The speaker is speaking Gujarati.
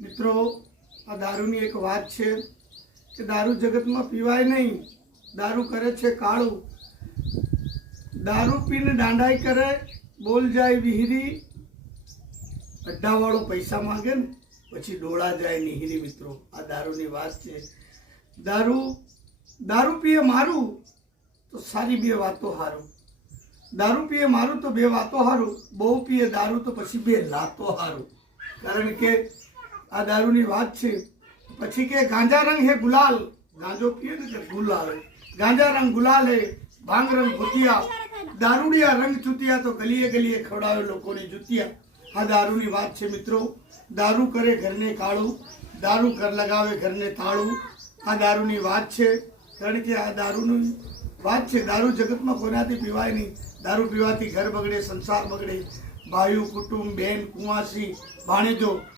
મિત્રો આ દારૂની એક વાત છે કે દારૂ જગતમાં પીવાય નહીં. દારૂ કરે છે કાળું. દારૂ પીને દાંડાઈ કરે, બોલ જાય વિહિરી, અડ્ડાવાળો પૈસા માંગે ને પછી ડોળા જાય નિહિરી. મિત્રો આ દારૂની વાત છે. દારૂ પીએ મારું તો સારી બે વાતો હારું, દારૂ પીએ મારું તો બે વાતો હારું, બહુ પીએ દારૂ તો પછી બે લાતો હારું. કારણ કે આ દારૂની વાત છે. પછી કે ગાંજા રંગ હે ગુલાલ, ગાંજો પીએ ને કે ગુલાલ, ગાંજા રંગ ગુલાલ હે, ભાંગ રંગ ભૂતિયા, દારૂડિયા રંગ ચૂતિયા તો ગલીએ ગલીએ ખવડાવે લોકોની જુતિયા. આ દારૂની વાત છે મિત્રો. દારૂ કરે ઘરને કાળું, દારૂ ઘર લગાવે ઘરને તાળું. આ દારૂની વાત છે. કારણ કે આ દારૂની વાત છે. દારૂ જગતમાં કોઈનાથી પીવાય નહીં. દારૂ પીવાથી ઘર બગડે, સંસાર બગડે, ભાઈઓ, કુટુંબ, બેન, કુંવાસી, ભાણેજો